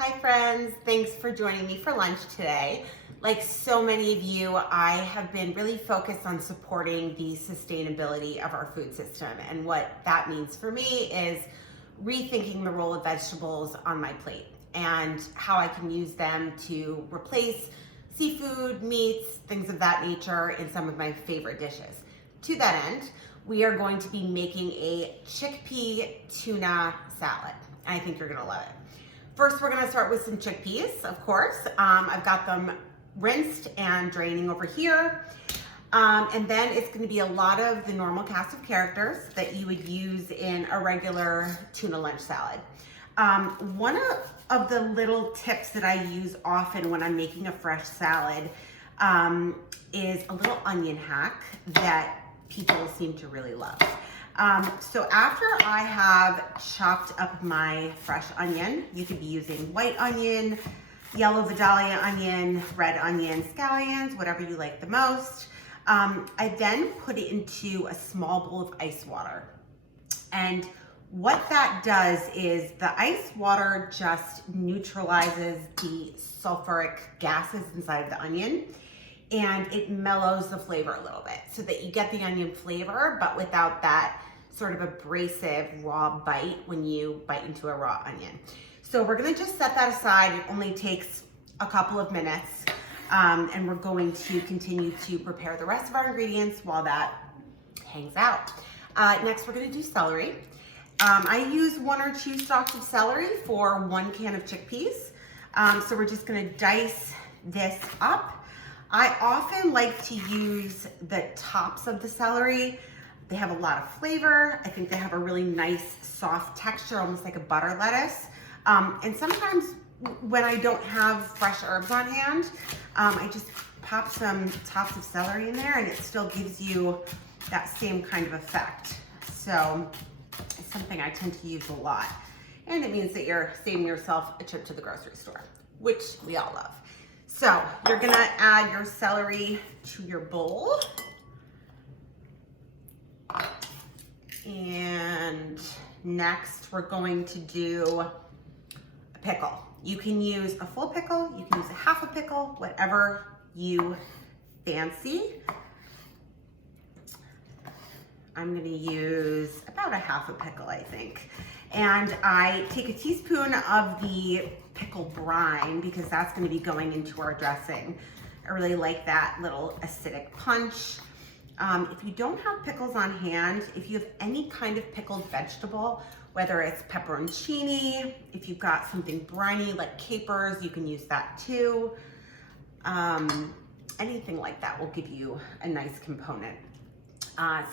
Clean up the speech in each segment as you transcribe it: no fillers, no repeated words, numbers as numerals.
Hi friends, thanks for joining me for lunch today. Like so many of you, I have been really focused on supporting the sustainability of our food system. And what that means for me is rethinking the role of vegetables on my plate and how I can use them to replace seafood, meats, things of that nature in some of my favorite dishes. To that end, we are going to be making a chickpea tuna salad. I think you're gonna love it. First, we're gonna start with some chickpeas, of course. I've got them rinsed and draining over here. And then it's gonna be a lot of the normal cast of characters that you would use in a regular tuna lunch salad. One of the little tips that I use often when I'm making a fresh salad is a little onion hack that people seem to really love. So after I have chopped up my fresh onion, you could be using white onion, yellow Vidalia onion, red onion, scallions, whatever you like the most. I then put it into a small bowl of ice water. And what that does is the ice water just neutralizes the sulfuric gases inside of the onion, and it mellows the flavor a little bit so that you get the onion flavor, but without that sort of abrasive raw bite when you bite into a raw onion. So we're gonna just set that aside. It only takes a couple of minutes, and we're going to continue to prepare the rest of our ingredients while that hangs out. Next, we're gonna do celery. I use 1 or 2 stalks of celery for 1 can of chickpeas. So we're just gonna dice this up. I often like to use the tops of the celery. They have a lot of flavor. I think they have a really nice soft texture, almost like a butter lettuce. And sometimes when I don't have fresh herbs on hand, I just pop some tops of celery in there and it still gives you that same kind of effect. So it's something I tend to use a lot. And it means that you're saving yourself a trip to the grocery store, which we all love. So you're gonna add your celery to your bowl. And next we're going to do a pickle. You can use a full pickle, you can use a half a pickle, whatever you fancy. I'm gonna use about a half a pickle, I think. And I take a teaspoon of the pickle brine because that's gonna be going into our dressing. I really like that little acidic punch. If you don't have pickles on hand, if you have any kind of pickled vegetable, whether it's pepperoncini, if you've got something briny like capers, you can use that too. Anything like that will give you a nice component.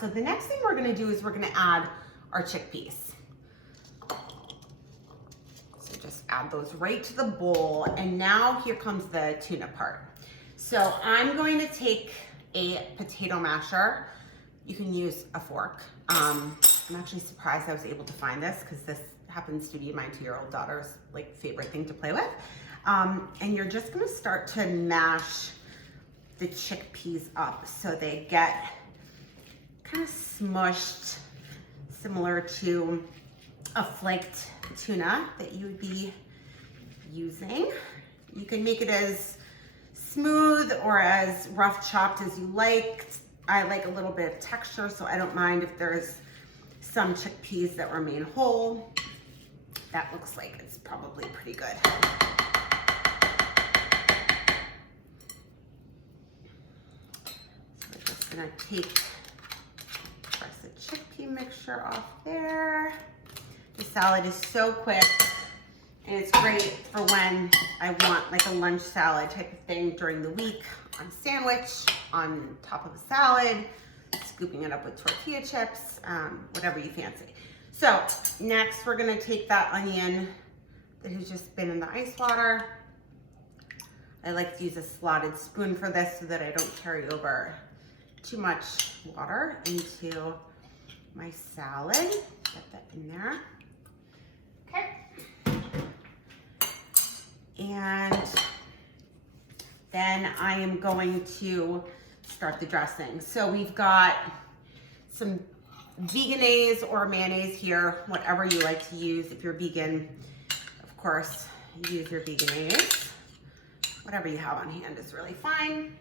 So the next thing we're gonna do is we're gonna add our chickpeas. So just add those right to the bowl. And now here comes the tuna part. So I'm going to take a potato masher. You can use a fork. I'm actually surprised I was able to find this because this happens to be my 2-year-old daughter's favorite thing to play with. And you're just gonna start to mash the chickpeas up so they get kind of smushed, similar to a flaked tuna that you would be using. You can make it as smooth or as rough chopped as you like. I like a little bit of texture, so I don't mind if there's some chickpeas that remain whole. That looks like it's probably pretty good. So we're just gonna take the rest of the chickpea mixture off there. The salad is so quick. And it's great for when I want like a lunch salad type of thing during the week, on a sandwich, on top of a salad, scooping it up with tortilla chips, whatever you fancy. So next we're gonna take that onion that has just been in the ice water. I like to use a slotted spoon for this so that I don't carry over too much water into my salad. Get that in there. Okay. And then I am going to start the dressing. So we've got some veganese or mayonnaise here, whatever you like to use. If you're vegan, of course, use your veganese. Whatever you have on hand is really fine.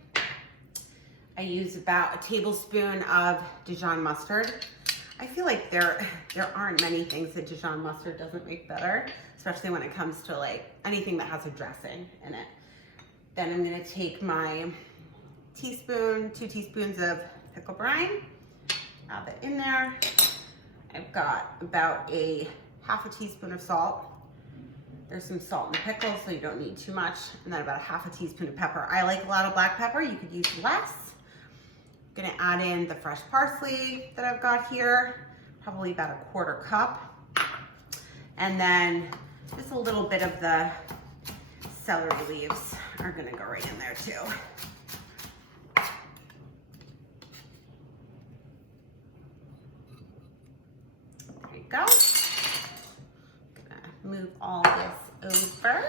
I use about a tablespoon of Dijon mustard. I feel like there aren't many things that Dijon mustard doesn't make better, especially when it comes to like anything that has a dressing in it. Then I'm gonna take my 2 teaspoons of pickle brine, add that in there. I've got about half a teaspoon of salt. There's some salt in the pickle, so you don't need too much. And then about half a teaspoon of pepper. I like a lot of black pepper, you could use less. I'm gonna add in the fresh parsley that I've got here, probably about 1/4 cup. And then just a little bit of the celery leaves are gonna go right in there too. There you go. Gonna move all this over.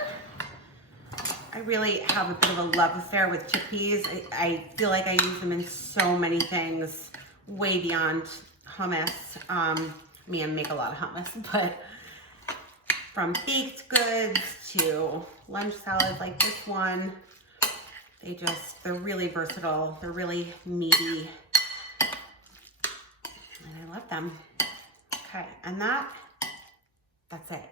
I really have a bit of a love affair with chickpeas. I feel like I use them in so many things, way beyond hummus. I make a lot of hummus, but from baked goods to lunch salads like this one, they're really versatile. They're really meaty, and I love them. Okay, and that's it.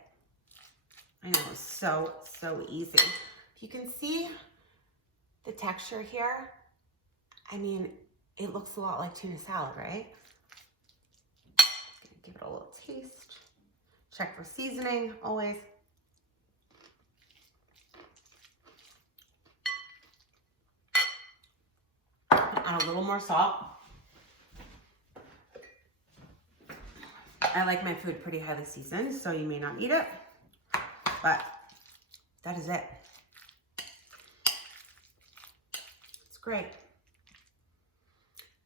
I know, it's so easy. You can see the texture here. I mean, it looks a lot like tuna salad, right? Give it a little taste. Check for seasoning, always. Add a little more salt. I like my food pretty highly seasoned, so you may not need it, but that is it. Great.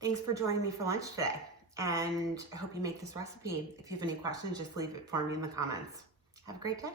Thanks for joining me for lunch today, and I hope you make this recipe. If you have any questions, just leave it for me in the comments. Have a great day.